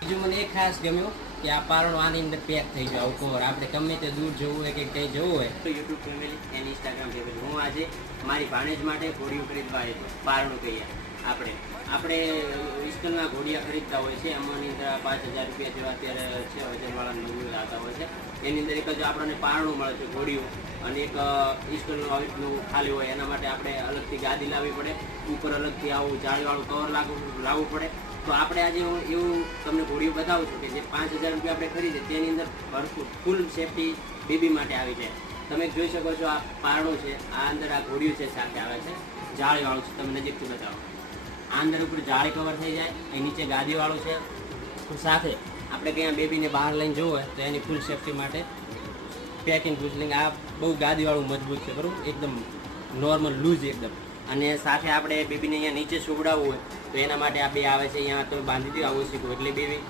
બીજું મને એ ખાસ ગમ્યું કે આ પારણું આની અંદર પેક થઈ જાય આવું કવર. આપણે ગમે તે દૂર જવું હોય કે કંઈ જવું હોય તો YouTube family and Instagram family, હું આજે મારી ભાણેજ માટે ઘોડિયું ખરીદવા આવ્યો હતો. પારણું કહીએ આપણે ઇસ્ટર્નના ઘોડિયા ખરીદતા હોય છે, એમાંની અંદર 5,000 રૂપિયા જેવા અત્યારે છે વજનવાળા નવું આવતા હોય છે. એની અંદર એક જ આપણને પારણું મળે છે ઘોડિયું, અને એક ઇસ્ટર્નનું આવી રીતનું ખાલી હોય. એના માટે આપણે અલગથી ગાદી લાવવી પડે, ઉપર અલગથી આવું જાળીવાળું કવર લાવવું પડે. તો આપણે આજે હું એવું તમને ઘોડિયું બતાવું છું કે જે 5,000 રૂપિયા આપણે ખરીદે તેની અંદર ભરપૂર ફૂલ સેફટી બેબી માટે આવી જાય. તમે જોઈ શકો છો આ પારણું છે, આ અંદર આ ઘોડિયું છે સાથે આવે છે, જાળીવાળું છે. તમે નજીકથી બતાવો. આ અંદર ઉપર જાળી કવર થઈ જાય, એ નીચે ગાદીવાળું છે. સાથે આપણે ક્યાં બેબીને બહાર લઈને જવું હોય તો એની ફૂલ સેફટી માટે પેકિંગ પુશલિંગ. આ બહુ ગાદીવાળું મજબૂત છે, બરાબર, એકદમ નોર્મલ લૂઝ એકદમ. અને સાથે આપણે બેબીને અહીંયા નીચે સુવડાવવું હોય તો એના માટે આ બે આવે છે, અહીંયા તો બાંધી દો આવું શીખવું એટલે બેબી